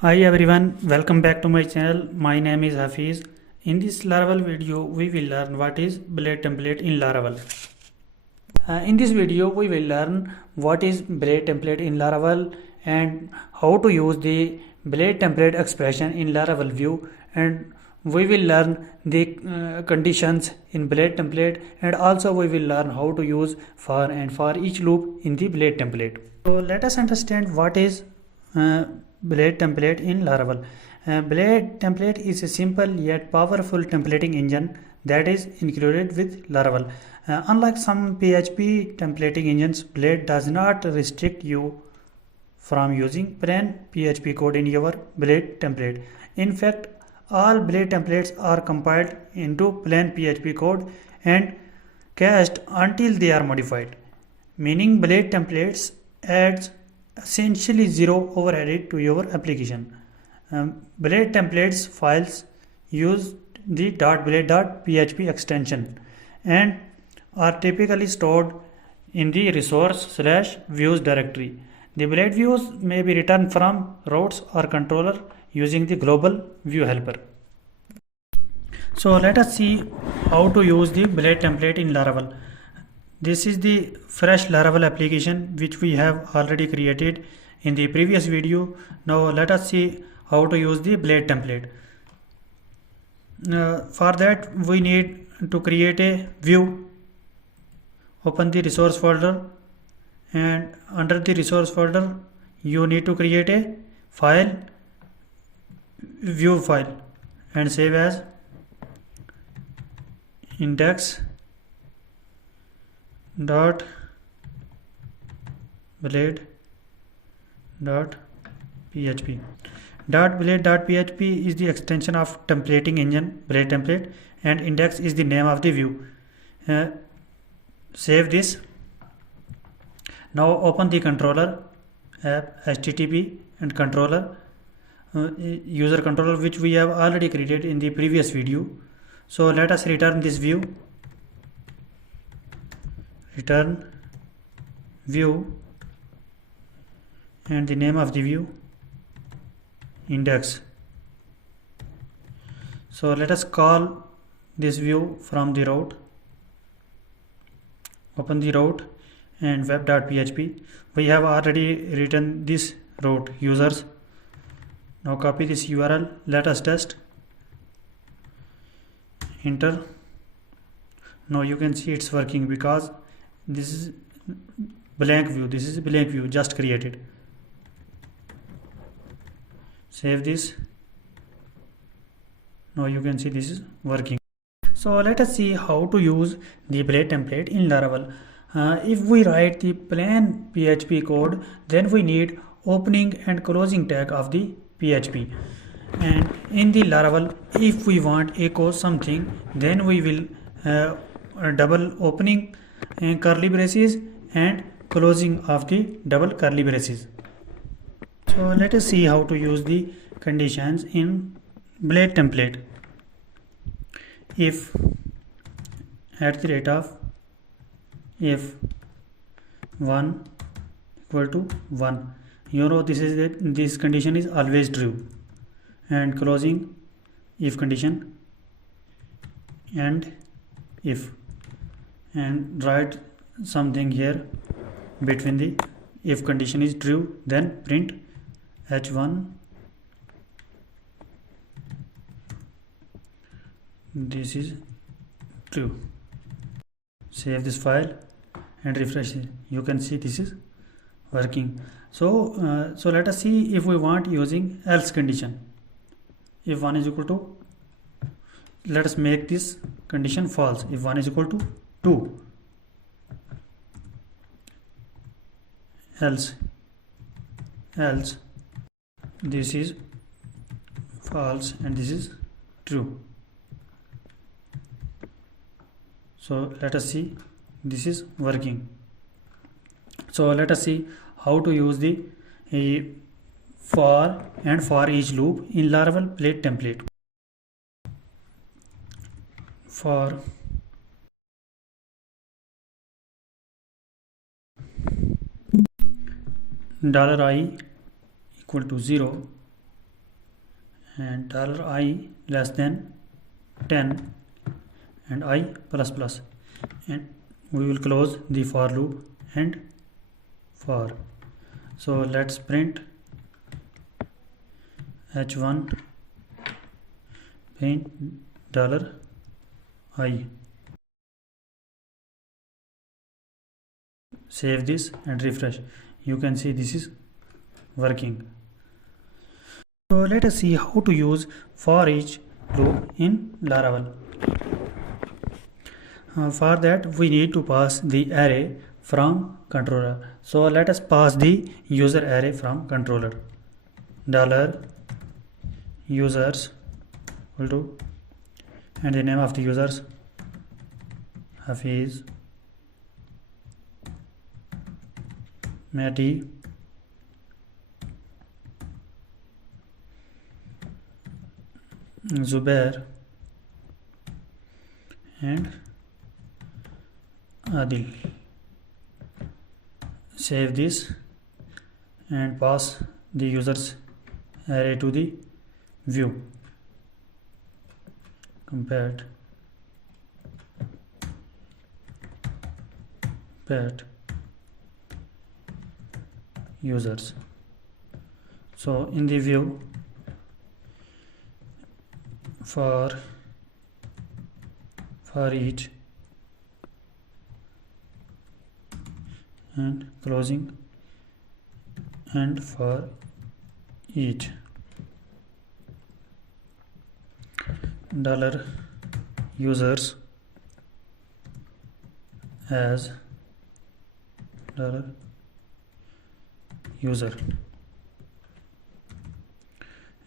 Hi everyone, welcome back to my channel. My name is Hafiz. In this Laravel video, we will learn what is blade template in Laravel. In this video, we will learn what is blade template in Laravel and how to use the blade template expression in Laravel view, and we will learn the conditions in blade template, and also we will learn how to use for and for each loop in the blade template. So let us understand what is blade template in Laravel. Blade template is a simple yet powerful templating engine that is included with Laravel. Unlike some PHP templating engines, Blade does not restrict you from using plain PHP code in your Blade template. In fact, all Blade templates are compiled into plain PHP code and cached until they are modified, meaning Blade templates adds essentially zero overhead to your application. Blade templates files use the .blade.php extension and are typically stored in the resource/views directory. The blade views may be written from routes or controller using the global view helper. So let us see how to use the blade template in Laravel. This is the fresh Laravel application which we have already created in the previous video. Now let us see how to use the blade template. For that we need to create a view. Open the resource folder, and under the resource folder you need to create a file, view file, and save as index.blade.php. .blade.php is the extension of templating engine blade template, and index is the name of the view. Save this. Now open the controller app, http and controller, user controller, which we have already created in the previous video. So let us return this view. Return view, and the name of the view index. So let us call this view from the route. Open the route and web.php. We have already written this route users. Now copy this URL. Let us test. Enter. Now you can see it's working because this is blank view. This is blank view just created. Save this. Now you can see this is working. So let us see how to use the blade template in Laravel. If we write the plain PHP code, then we need opening and closing tag of the PHP. And in the Laravel, if we want echo something, then we will double opening curly braces and closing of the double curly braces. So let us see how to use the conditions in blade template. If at the rate of if 1 equal to 1, you know this condition is always true, and closing if condition and if, and write something here between the if condition is true, then print h1. This is true. Save this file and refresh it. You can see this is working. So let us see if we want using else condition. If 1 is equal to, let us make this condition false. If 1 is equal to 2, else this is false and this is true. So let us see this is working. So let us see how to use the for and for each loop in Laravel blade template. For $i equal to 0, and $I less than 10 and I plus plus, and we will close the for loop and for. So let's print h1 print $I. Save this and refresh. You can see this is working. So let us see how to use for each loop in Laravel. For that we need to pass the array from controller. So let us pass the user array from controller. $users equal to, and the name of the users Hafiz, Mehdi, Zubair and Adil. Save this and pass the users array to the view. Compared users. So in the view for each and closing and for each $users as $user,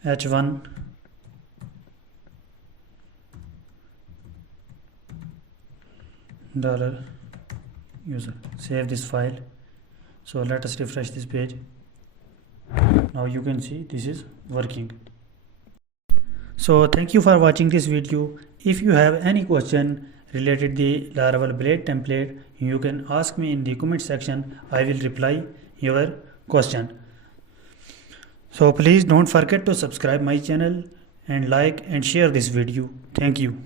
h1 $user. Save this file. So let us refresh this page. Now you can see this is working. So thank you for watching this video. If you have any question related the Laravel Blade template, you can ask me in the comment section. I will reply your question. So please don't forget to subscribe my channel and like and share this video. Thank you.